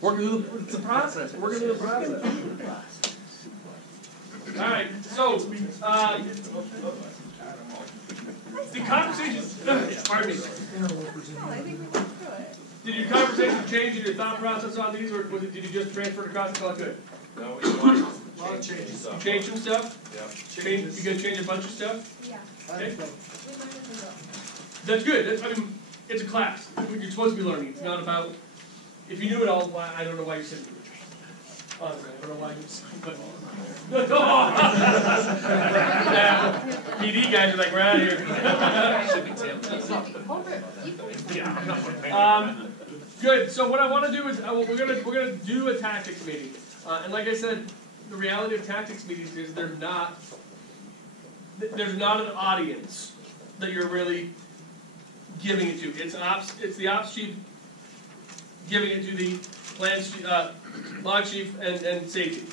Working through it's the process. Working through the process. All right. So, the conversation. Pardon me. Did your conversation change in your thought process on these, or did you just transfer it across? It's all good. No, we want to change stuff. You changed some stuff. Yeah. You gonna change a bunch of stuff. Yeah. Okay. That's good. I mean, it's a class. You're supposed to be learning. It's not about. If you knew it all, I don't know why you're sitting here. Honestly, I don't know why you're sitting. But yeah, PD guys are like, we're out of here. Yeah. Good. So what I want to do is we're gonna do a tactics meeting, and like I said, the reality of tactics meetings is there's not an audience that you're really giving it to. It's the ops chief giving it to the log chief and safety.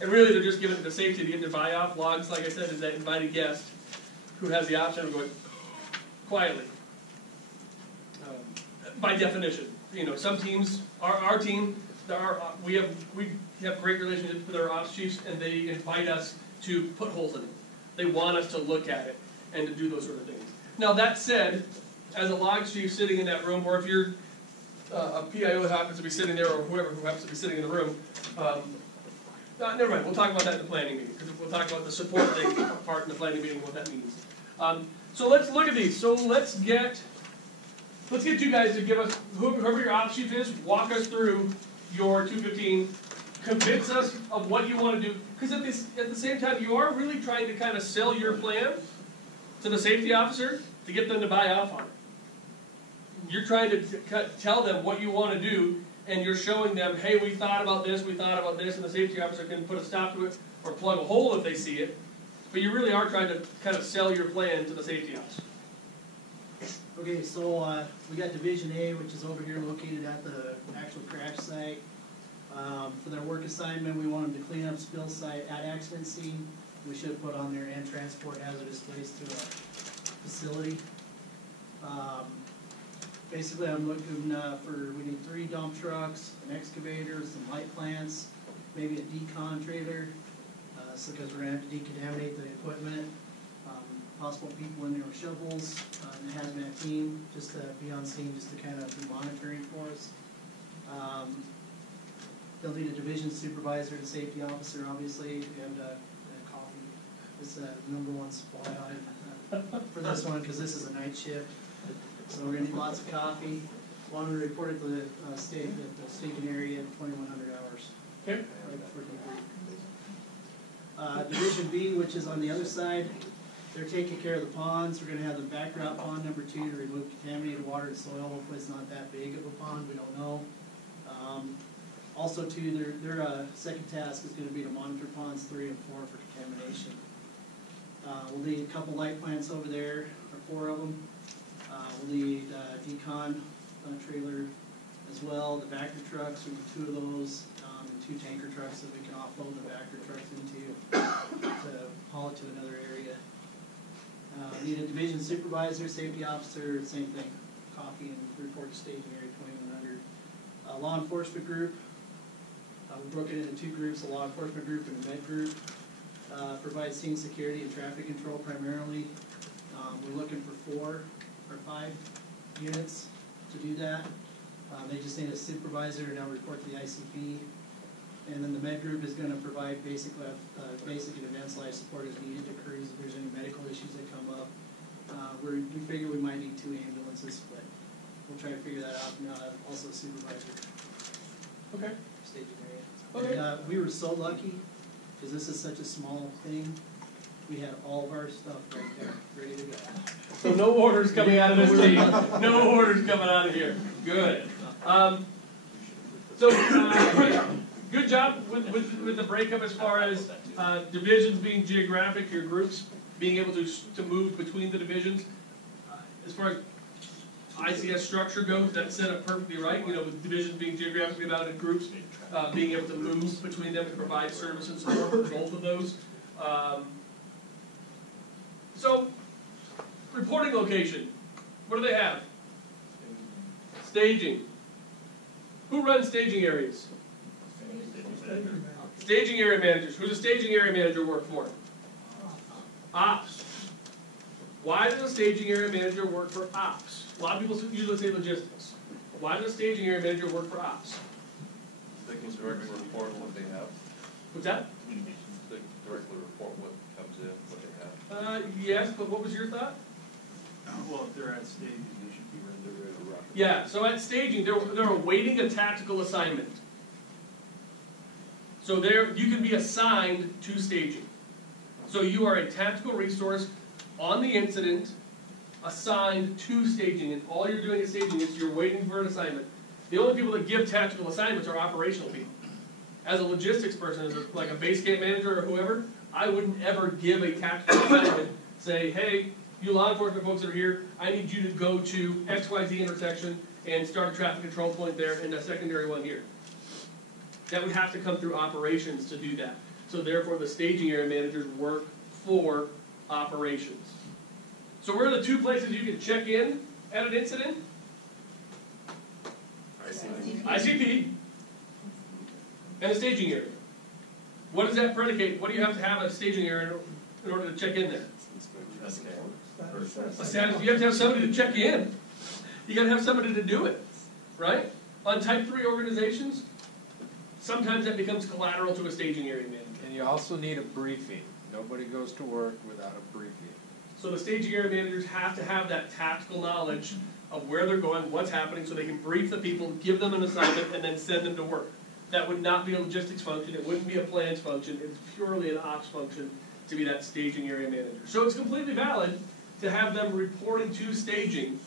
And really they're just giving it to safety to get their buy-off. Logs, like I said, is that invited guest who has the option of going quietly. By definition. You know, some teams, our team, we have great relationships with our ops chiefs, and they invite us to put holes in it. They want us to look at it and to do those sort of things. Now that said, as a log chief sitting in that room, or if you're a PIO that happens to be sitting there, or whoever who happens to be sitting in the room, never mind, we'll talk about that in the planning meeting, because we'll talk about the support thing part in the planning meeting, what that means. So let's look at these. So let's get you guys to give us, whoever your ops chief is, walk us through your 215, convince us of what you want to do, because at the same time, you are really trying to kind of sell your plan to the safety officer to get them to buy off on it. You're trying to tell them what you want to do, and you're showing them, hey, we thought about this, and the safety officer can put a stop to it, or plug a hole if they see it, but you really are trying to kind of sell your plan to the safety officer. Okay, so we got Division A, which is over here located at the actual crash site. For their work assignment, we want them to clean up spill site at accident scene. We should put on there and transport hazardous waste to a facility. Basically, I'm looking we need 3 dump trucks, an excavator, some light plants, maybe a decon trailer, because we're going to have to decontaminate the equipment. Possible people in there with shovels, and a hazmat team, just to be on scene, just to kind of be monitoring for us. They'll need a division supervisor and safety officer, obviously, and coffee. It's the #1 supply item for this one, because this is a night shift. So we're going to need lots of coffee. Want to report at the staging area at 2100 hours. Okay. Division B, which is on the other side, they're taking care of the ponds. We're going to have the backdrop pond #2 to remove contaminated water and soil. Hopefully it's not that big of a pond, we don't know. Also too, their second task is going to be to monitor ponds 3 and 4 for contamination. We'll need a couple light plants over there, or 4 of them. We'll need decon trailer as well. The Vector trucks, we need 2 of those, and 2 tanker trucks that we can offload the Vector trucks into to haul it to another area. Need a division supervisor, safety officer, same thing, coffee and report to staging area 2100. Law enforcement group, we broke it into 2 groups, a law enforcement group and a med group. Provides scene security and traffic control primarily. We're looking for 4 or 5 units to do that. They just need a supervisor and I'll report to the ICP. And then the med group is going to provide basic and advanced life support as needed to crews if there's any medical issues that come up. We figure we might need 2 ambulances, but we'll try to figure that out. And also a supervisor. Okay. Staging area. Okay. And, we were so lucky because this is such a small thing. We had all of our stuff right there, ready to go. So no orders coming out of this team. No orders coming out of here. Good. Good job with the breakup as far as divisions being geographic, your groups being able to move between the divisions. As far as ICS structure goes, that's set up perfectly right. You know, with divisions being geographically bounded, groups being able to move between them and provide service and support for both of those. So, reporting location. What do they have? Staging. Who runs staging areas? Staging area managers. Who's a staging area manager work for? Ops. Why does a staging area manager work for ops? A lot of people usually say logistics. Why does a staging area manager work for ops? They can directly report what they have. What's that? They directly report what comes in, what they have. Yes, but what was your thought? Well, if they're at staging, they should be ready to rock. Yeah, so at staging, they're awaiting a tactical assignment. So you can be assigned to staging. So you are a tactical resource on the incident, assigned to staging, and all you're doing at staging is you're waiting for an assignment. The only people that give tactical assignments are operational people. As a logistics person, like a base camp manager or whoever, I wouldn't ever give a tactical assignment, say, hey, you law enforcement folks that are here, I need you to go to XYZ intersection and start a traffic control point there and a secondary one here. That would have to come through operations to do that. So therefore, the staging area managers work for operations. So where are the two places you can check in at an incident? ICP and a staging area. What does that predicate? What do you have to have a staging area in order to check in there? A status. You have to have somebody to check in. You got to have somebody to do it, right? On type 3 organizations, sometimes that becomes collateral to a staging area manager. And you also need a briefing. Nobody goes to work without a briefing. So the staging area managers have to have that tactical knowledge of where they're going, what's happening, so they can brief the people, give them an assignment, and then send them to work. That would not be a logistics function. It wouldn't be a plans function. It's purely an ops function to be that staging area manager. So it's completely valid to have them reporting to staging.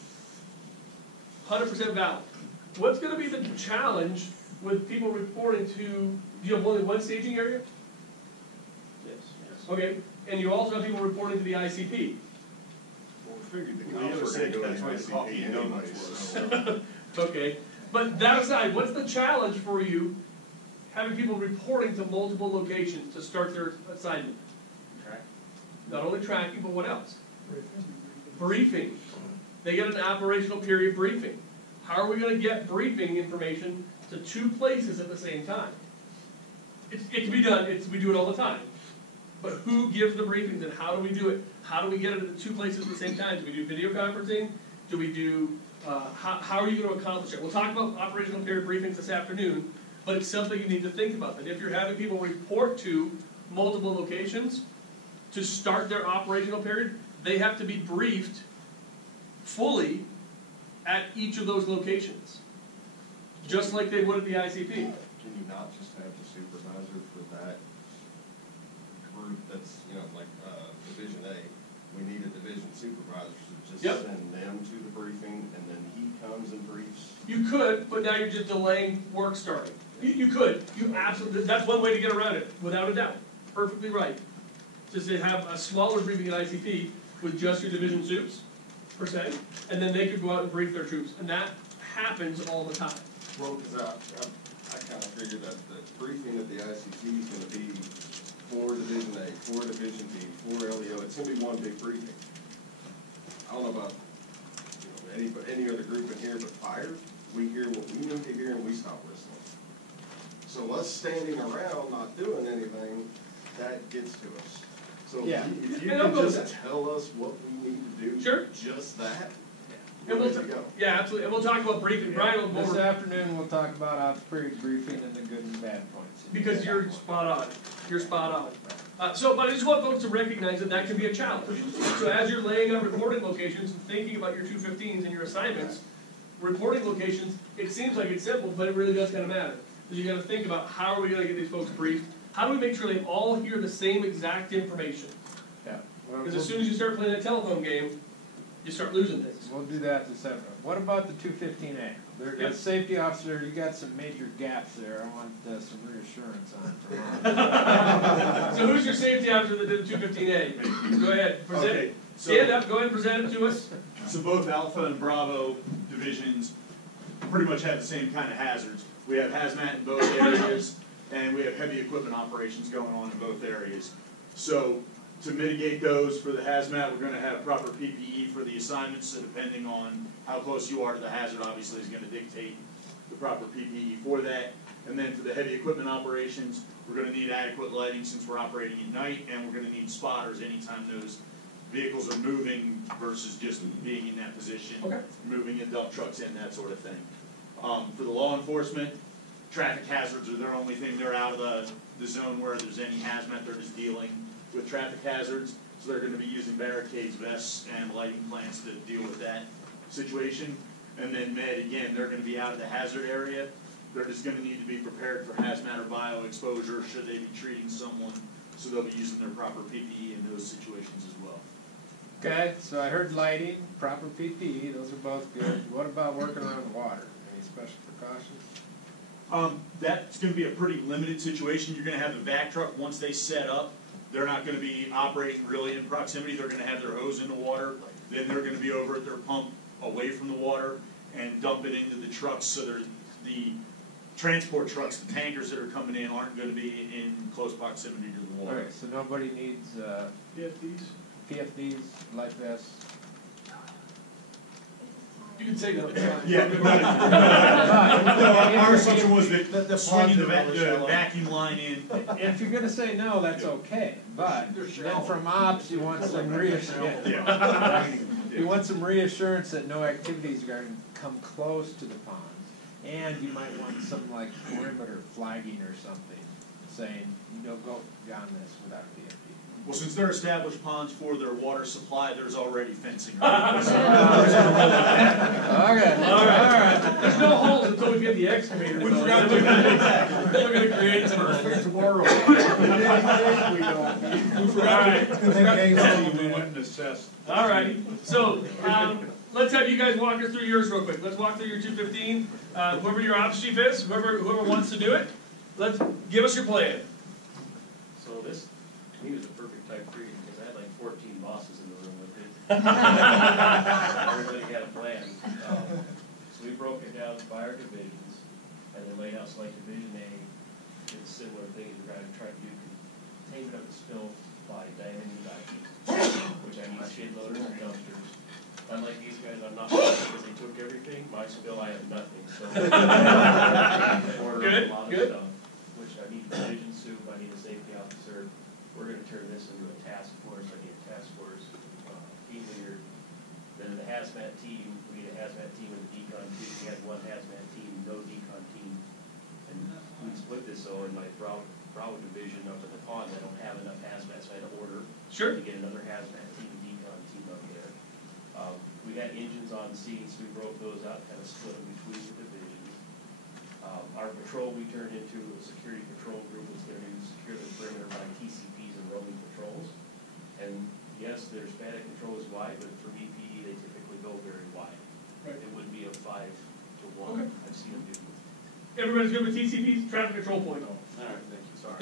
100% valid. What's going to be the challenge with people reporting to, do you have only one staging area? Yes. Okay, and you also have people reporting to the ICP. Well, we figured the cops were gonna go to the ICP anyways, so. Okay, but that aside, what's the challenge for you having people reporting to multiple locations to start their assignment? Not only tracking, but what else? Briefing. They get an operational period briefing. How are we going to get briefing information to two places at the same time? It can be done. We do it all the time. But who gives the briefings and how do we do it? How do we get it at two places at the same time? Do we do video conferencing? Do we do, how are you going to accomplish it? We'll talk about operational period briefings this afternoon, but it's something you need to think about. That if you're having people report to multiple locations to start their operational period, they have to be briefed fully at each of those locations, just like they would at the ICP. Can you not just have the supervisor for that group that's, you know, like, Division A? We need a division supervisor to just Yep. send them to the briefing, and then he comes and briefs. You could, but now you're just delaying work starting. You could. You absolutely, that's one way to get around it, without a doubt. Perfectly right. Just to have a smaller briefing at ICP with just your division soups, per se, and then they could go out and brief their troops. And that happens all the time. Well, because I kind of figured that the briefing at the ICP is gonna be for Division A, for Division B, for LEO, it's gonna be one big briefing. I don't know about, you know, any other group in here, but fire, we hear what we need to hear and we stop listening. So us standing around not doing anything, that gets to us. So Yeah. if you And I'll can go with just tell us what we need to do. Sure. Just that, And we're we'll ready to go. yeah, absolutely. And we'll talk about briefing. Brian will This more, afternoon, we'll talk about ops period briefing and the good and bad points. because you're spot on. You're spot on. But I just want folks to recognize that that can be a challenge. So as you're laying out reporting locations and thinking about your 215s and your assignments, reporting locations, it seems like it's simple, but it really does kind of matter. Because you got to think about how are we going to get these folks briefed? How do we make sure they all hear the same exact information? Yeah. Well, Because as soon as you start playing that telephone game, you start losing things. We'll do that this afternoon. What about the 215A? There, Yep. as safety officer, you got some major gaps there. I want some reassurance on. So who's your safety officer that did the 215A? Go ahead, present Okay, it. so- Stand up, go ahead and present it to us. So both Alpha and Bravo divisions pretty much have the same kind of hazards. We have hazmat in both areas, and we have heavy equipment operations going on in both areas. So to mitigate those for the hazmat, we're gonna have proper PPE for the assignments, so depending on how close you are to the hazard, obviously is gonna dictate the proper PPE for that. And then for the heavy equipment operations, we're gonna need adequate lighting since we're operating at night, and we're gonna need spotters anytime those vehicles are moving versus just being in that position. Okay. Moving in dump trucks in, that sort of thing. For the law enforcement, traffic hazards are their only thing. They're out of the zone where there's any hazmat. They're just dealing with traffic hazards. So they're gonna be using barricades, vests, and lighting plants to deal with that situation. And then med, again, they're gonna be out of the hazard area. They're just gonna need to be prepared for hazmat or bio exposure should they be treating someone. So they'll be using their proper PPE in those situations as well. Okay, so I heard lighting, proper PPE, those are both good. What about working around water? Any special precautions? That's gonna be a pretty limited situation. You're gonna have the vac truck, once they set up, they're not gonna be operating really in proximity. They're gonna have their hose in the water. Then they're gonna be over at their pump away from the water and dump it into the trucks. So the transport trucks, the tankers that are coming in aren't gonna be in close proximity to the water. Alright, so nobody needs, PFDs, life vests? You can say no, it's fine. Yeah. Our assumption was that The swinging the ponds are really shallow. vacuum line in. If you're gonna say no, that's okay, but then from ops, you want some reassurance. Yeah. You want some reassurance that no activities are gonna come close to the ponds. And you might want some like perimeter flagging or something, saying, you know, go beyond this without PFD. Well, since they're established ponds for their water supply, there's already fencing. Okay, alright. There's no holes until we get the excavator. We so forgot then to- Then we're gonna create some holes. Tomorrow. We wouldn't assess. Alrighty, so, let's have you guys walk us through yours real quick. Let's walk through your 215. Whoever your ops chief is, whoever wants to do it, give us your plan. So this, to me, was a perfect type three, because I had like 14 bosses in the room with me. Everybody had a plan. So we broke it down by our divisions, and then laid out, so like Division A, did a similar thing, we're gonna try to do containment of the spill by diamond vacuum, which I need skid loaders and dumpsters. Unlike these guys, I'm not, because they took everything, my spill, I have nothing, so. Order Good, a lot of good. stuff, which I need a division soup, I need a safety officer. We're gonna turn this into a task force, I need a task force, team leader. Then the hazmat team, we need a hazmat team and a decon team, we had one hazmat team, no decon team. And we split this, so in my Broward division up in the pond, I don't have enough hazmat, so I had to order. Sure. To get another hazmat team and decon team up there. We had engines on scene, so we broke those out, kind of split them between the divisions. Our patrol, we turned into a security patrol group, it's gonna do secure the perimeter by TCPs and roaming patrols. And yes, their static control is wide, but for EPD, they typically go very wide. Right. It wouldn't be a 5 to 1, Okay. I've seen them do. Everybody's good with TCP's traffic control point? All right, thank you, sorry.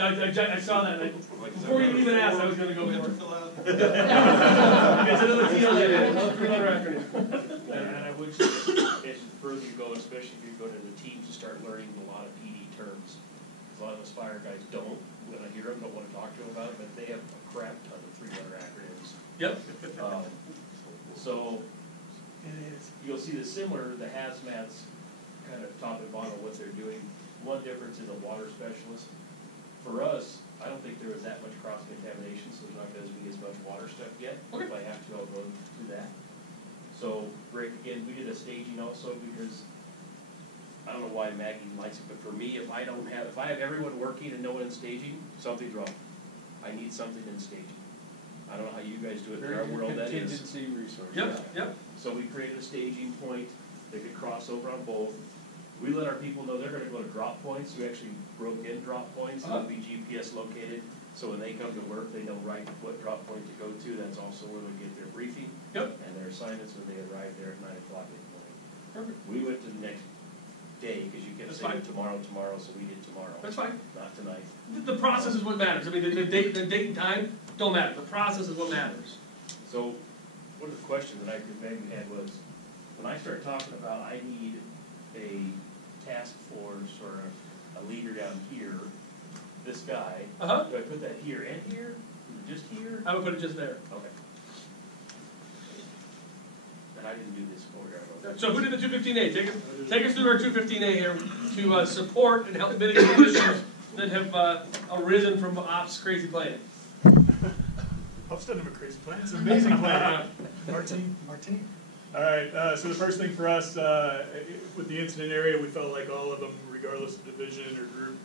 I saw that. Before you even asked, I was gonna go for it. Fill out. It's another TLA, another three-letter acronym. And I would say, as further you go, especially if you go to the teams, you start learning a lot of PD terms. A lot of us fire guys don't, when I hear them, don't want to talk to them about it, but they have a crap ton of three-letter acronyms. Yep. So, It is. you'll see the similar, the hazmats, kind of top and bottom of what they're doing. One difference is a water specialist. For us, I don't think there was that much cross-contamination, so there's not gonna be as much water stuff yet. Okay. If I have to, I'll go through that. So, Rick, again, we did a staging also because, I don't know why Maggie likes it, but for me, if I have everyone working and no one in staging, something's wrong. I need something in staging. I don't know how you guys do it in our world, that is. Contingency resource. Yep, yep. So we created a staging point, they could cross over on both. We let our people know they're gonna go to drop points, we actually broke in drop points, they'll be GPS located. So when they come to work, they know right what drop point to go to, that's also where they get their briefing. Yep. And their assignments when they arrive there at 9 o'clock in the morning. Perfect. We went to the next day, cause you kept That's saying fine. tomorrow, so we did tomorrow. That's fine. Not tonight. The process is what matters. I mean, the date and time don't matter. The process is what matters. So, one of the questions that I could maybe had was, when I start talking about I need a task force or a leader down here, this guy, Uh-huh. do I put that here and here? Just here? I would put it just there. Okay. And I didn't do this for you. So who did the 215A? Take us through our 215A here to support and help mitigate the issues that have arisen from ops crazy planning. Hope's done a crazy plan. It's an amazing plan. Martine. All right. So the first thing for us with the incident area, we felt like all of them, regardless of division or group,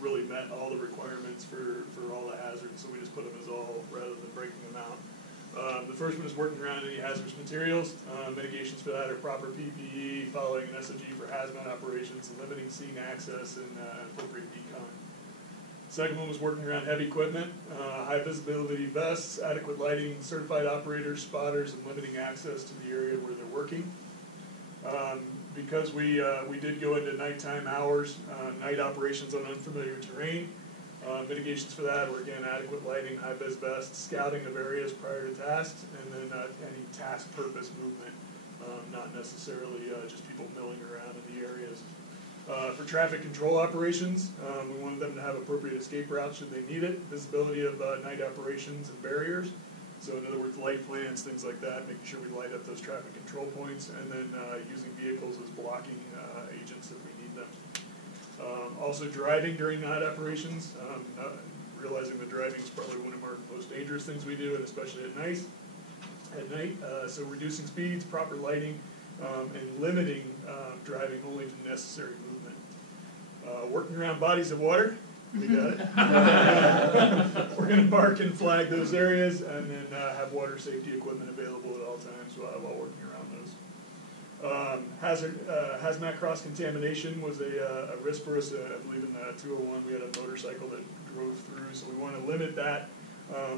really met all the requirements for all the hazards. So we just put them as all rather than breaking them out. The first one is working around any hazardous materials. Mitigations for that are proper PPE, following an SOG for hazmat operations, and limiting scene access and appropriate decon. Second one was working around heavy equipment, high visibility vests, adequate lighting, certified operators, spotters, and limiting access to the area where they're working. Because we did go into nighttime hours, night operations on unfamiliar terrain. Mitigations for that were, again, adequate lighting, high-vis vests, scouting of areas prior to tasks, and then any task purpose movement, not necessarily just people milling around in the areas. For traffic control operations, we wanted them to have appropriate escape routes should they need it, visibility of night operations and barriers. So in other words, light plans, things like that, making sure we light up those traffic control points, and then using vehicles as blocking agents if we need them. Also driving during night operations, realizing that driving is probably one of our most dangerous things we do, and especially at night. So reducing speeds, proper lighting, and limiting driving only to necessary movement. Working around bodies of water, we got it. We're going to mark and flag those areas, and then have water safety equipment available at all times while working around those. Hazmat cross-contamination was a risk for us. I believe in the 201 we had a motorcycle that drove through, so we want to limit that.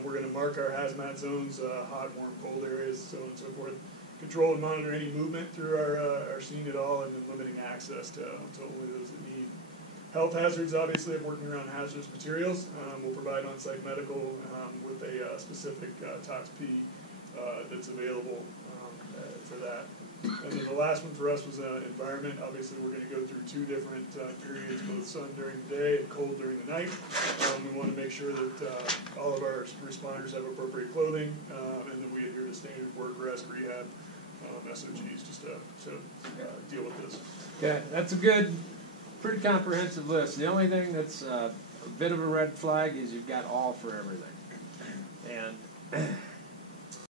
We're going to mark our hazmat zones, hot, warm, cold areas, so on and so forth. Control and monitor any movement through our scene at all, and then limiting access to only those that need. Health hazards, obviously, of working around hazardous materials. We'll provide on-site medical with a specific Tox P that's available for that. And then the last one for us was environment. Obviously, we're going to go through two different periods, both sun during the day and cold during the night. We want to make sure that all of our responders have appropriate clothing, and that we adhere to standard work, rest, rehab, SOGs, just to deal with this. Okay, that's a good, pretty comprehensive list. The only thing that's a bit of a red flag is you've got all for everything. And